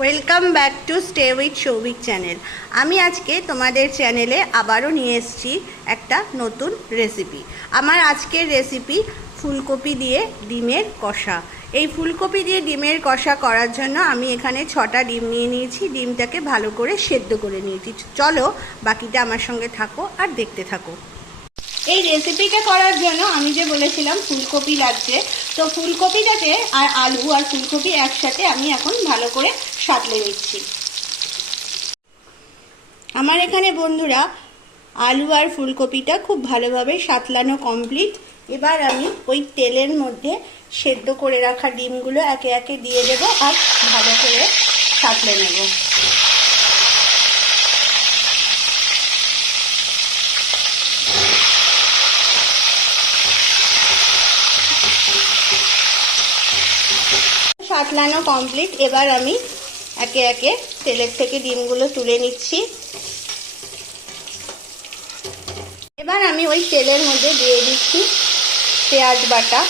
Welcome back to stay with Souvik channel আমি আজকে তোমাদের চ্যানেলে আবারও নিয়ে এসেছি একটা নতুন রেসিপি আমার আজকের রেসিপি ফুলকপি দিয়ে ডিমের কষা। এই ফুলকপি দিয়ে ডিমের কষা করার জন্য আমি এখানে ছটা ডিম নিয়ে নিয়েছি। ডিমটাকে ভালো করে সেদ্ধ করে নিয়েছি। চলো, বাকিটা আমার সঙ্গে থাকো আর দেখতে থাকো। এই রেসিপিটা করার জন্য আমি যে বলেছিলাম ফুলকপি লাগছে, তো ফুলকপিটাকে আর আলু আর ফুলকপি একসাথে আমি এখন ভালো করে সাঁতলে নিচ্ছি। আমার এখানে বন্ধুরা, আলু আর ফুলকপিটা খুব ভালোভাবে সাঁতলানো কমপ্লিট এবার আমি ওই তেলের মধ্যে সেদ্ধ করে রাখা ডিমগুলো একে একে দিয়ে দেবো আর ভালো করে সাঁতলে নেব। সাতলানো কমপ্লিট এবার আমি একে একে তেলের থেকে ডিমগুলো তুলে নিচ্ছি। এবার আমি ওই তেলের মধ্যে দিয়ে দিচ্ছি পেঁয়াজ বাটা।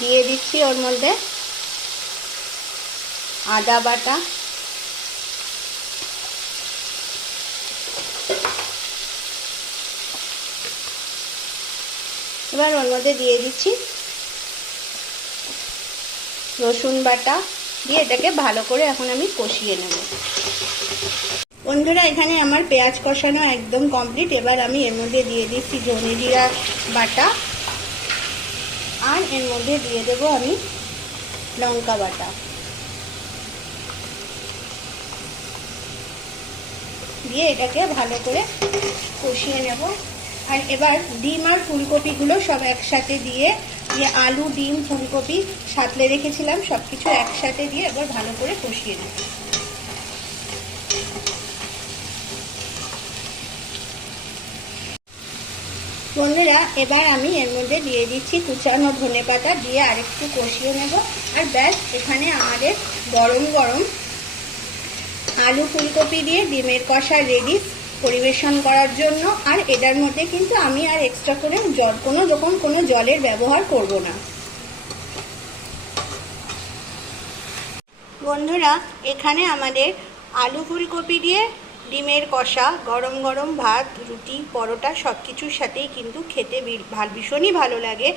দিয়ে দিচ্ছি ওর মধ্যে আদা বাটা। এবার ওর মধ্যে দিয়ে দিচ্ছি রসুন বাটা, দিয়ে এটাকে ভালো করে এখন আমি কষিয়ে নেব। বন্ধুরা, এখানে আমার পেঁয়াজ কষানো একদম কমপ্লিট এবার আমি এর মধ্যে দিয়ে দিচ্ছি ধনে জিরা বাটা। আর এর মধ্যে দিয়ে দেব আমি লঙ্কা বাটা। দিয়ে এটাকে ভালো করে কষিয়ে নেব। আর এবার ডিম আর ফুলকপিগুলো সব একসাথে দিয়ে দিয়ে আলু, ডিম, ফুলকপি সাতলে রেখেছিলাম সব কিছু একসাথে দিয়ে এবার ভালো করে কষিয়ে নেব। বন্ধুরা, এবার আমি এর মধ্যে দিয়ে দিচ্ছি কুচানো ধনে পাতা, দিয়ে আরেকটু কষিয়ে নেব। আর ব্যাস, এখানে আমাদের গরম গরম আলু, ফুলকপি দিয়ে ডিমের কষা রেডি পরিবেশন করার জন্য, আর এটার মধ্যে কিন্তু আমি আর এক্সট্রা করে জল, কোনো রকম কোনো জলের ব্যবহার করব না। বন্ধুরা, এখানে আমাদের আলু ফুলকপি দিয়ে ডিমের কষা, গরম গরম ভাত, রুটি, পরোটা সব কিছুর সাথেই কিন্তু খেতে ভীষণই ভালো লাগে।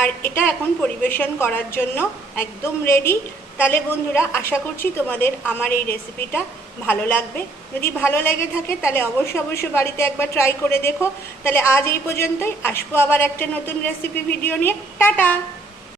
আর এটা এখন পরিবেশন করার জন্য একদম রেডি তাহলে বন্ধুরা, আশা করছি তোমাদের আমার এই রেসিপিটা ভালো লাগবে। যদি ভালো লেগে থাকে, তাহলে অবশ্যই অবশ্যই বাড়িতে একবার ট্রাই করে দেখো। তাহলে আজ এই পর্যন্তই। আসব আবার একটা নতুন রেসিপি ভিডিও নিয়ে। টাটা!